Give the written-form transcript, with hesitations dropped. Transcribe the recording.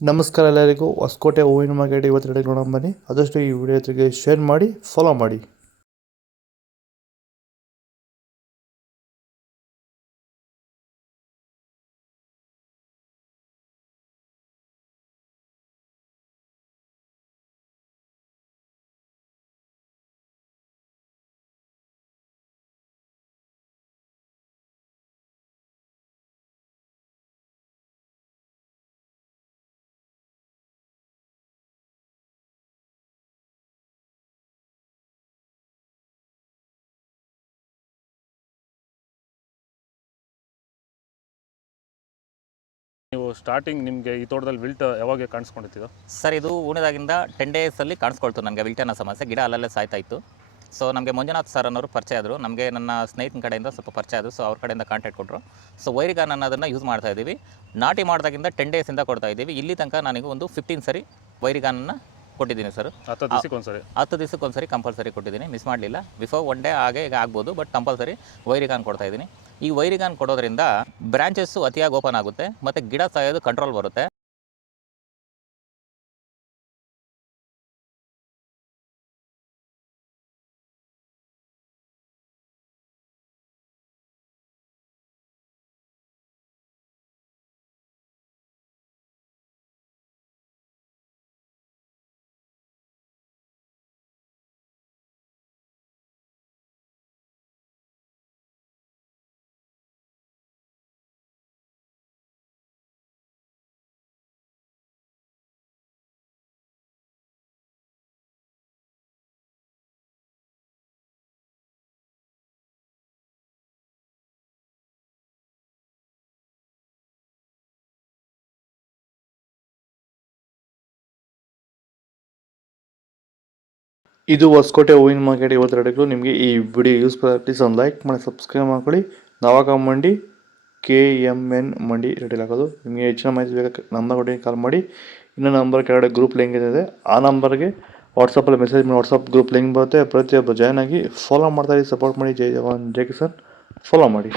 ನಮಸ್ಕಾರ ಎಲ್ಲರಿಗೂ. ಹೊಸಕೋಟೆ ಹೂವಿನ ಮಾರ್ಕೆಟ್ ಇವತ್ತು ನೋಡೋಣ ಬನ್ನಿ. ಆದಷ್ಟು ಈ ವಿಡಿಯೋ ಜೊತೆಗೆ ಶೇರ್ ಮಾಡಿ, ಫಾಲೋ ಮಾಡಿ. ನೀವು ಸ್ಟಾರ್ಟಿಂಗ್ ನಿಮಗೆ ಈ ತೋಟದಲ್ಲಿ ವಿಲ್ಟ್ ಯಾವಾಗ ಕಾಣಿಸ್ಕೊಂಡಿತ್ತು? ಸರ್, ಇದು ಹೂಣಿದಾಗಿಂದ 10 ಡೇಸಲ್ಲಿ ಕಾಣಿಸ್ಕೊಳ್ತು ನನಗೆ ವಿಲ್ಟ್ ಅನ್ನೋ ಸಮಸ್ಯೆ. ಗಿಡ ಅಲ್ಲಲ್ಲೇ ಸಾಯ್ತಾ ಇತ್ತು. ಸೊ ನಮಗೆ ಮಂಜುನಾಥ್ ಸರ್ ಅನ್ನೋರು ಪರಿಚಯ ಆದರು. ನಮಗೆ ನನ್ನ ಸ್ನೇಹಿತನ ಕಡೆಯಿಂದ ಸ್ವಲ್ಪ ಪರಿಚಯ ಆದರು. ಸೊ ಅವ್ರ ಕಡೆಯಿಂದ ಕಾಂಟ್ಯಾಕ್ಟ್ ಕೊಟ್ಟರು. ಸೊ ವೈರಿಗಾನ್ ಅನ್ನೋದನ್ನು ಯೂಸ್ ಮಾಡ್ತಾ ಇದ್ದೀವಿ. ನಾಟಿ ಮಾಡಿದಾಗಿಂದ 10 ಡೇಸಿಂದ ಕೊಡ್ತಾ ಇದ್ದೀವಿ. ಇಲ್ಲಿ ತನಕ ನನಗೆ ಒಂದು 15 ಸರಿ ವೈರಿಗಾನನ್ನು ಕೊಟ್ಟಿದ್ದೀನಿ ಸರ್. 10 ದಿವಸಕ್ಕೊಂದ್ಸರಿ ಕಂಪಲ್ಸರಿ ಕೊಟ್ಟಿದ್ದೀನಿ, ಮಿಸ್ ಮಾಡಲಿಲ್ಲ. ಬಿಫೋರ್ 1 ಡೇ ಹಾಗೆ ಈಗ ಆಗ್ಬೋದು, ಬಟ್ ಕಂಪಲ್ಸರಿ ವೈರಿಗಾನ್ ಕೊಡ್ತಾ ಇದ್ದೀನಿ. ಈ ವೈರಿಗಾನ್ ಕೊಡೋದ್ರಿಂದ ಬ್ರಾಂಚಸ್ಸು ಅತಿಯಾಗಿ ಓಪನ್ ಆಗುತ್ತೆ ಮತ್ತು ಗಿಡ ಸಾಯೋದು ಕಂಟ್ರೋಲ್ ಬರುತ್ತೆ. ಇದು ಹೊಸಕೋಟೆ ಹೂವಿನ ಮಾರ್ಕೆಟ್ ಇವತ್ತು ನಿಮಗೆ ಈ ವಿಡಿಯೋ ಯೂಸ್ ಪ್ಲೀಸ್ ಒಂದು ಲೈಕ್ ಮಾಡಿ, ಸಬ್ಸ್ಕ್ರೈಬ್ ಮಾಡ್ಕೊಳ್ಳಿ. ನವಾಗ ಮಂಡಿ KMN ಮಂಡಿ ರೆಡಿ ಆಗೋದು. ನಿಮಗೆ ಹೆಚ್ಚಿನ ಮಾಹಿತಿ ಬೇಕಾದ್ರೆ ನಂಬರ್ ಕೊಡಿ, ಕಾಲ್ ಮಾಡಿ. ಇನ್ನೊಂದು ನಂಬರ್ ಕೆಳಗಡೆ ಗ್ರೂಪ್ ಲಿಂಕ್ ಇದೆ, ಆ ನಂಬರ್ಗೆ ವಾಟ್ಸಪ್ಪಲ್ಲಿ ಮೆಸೇಜ್ ಮಾಡಿ. ವಾಟ್ಸಪ್ ಗ್ರೂಪ್ ಲಿಂಕ್ ಬರುತ್ತೆ, ಪ್ರತಿಯೊಬ್ಬರು ಜಾಯ್ನ್ ಆಗಿ ಫಾಲೋ ಮಾಡ್ತಾ ಸಪೋರ್ಟ್ ಮಾಡಿ. ಜೈ ಜವಾನ್ ಜೈ ಕಿಸಾನ್, ಫಾಲೋ ಮಾಡಿ.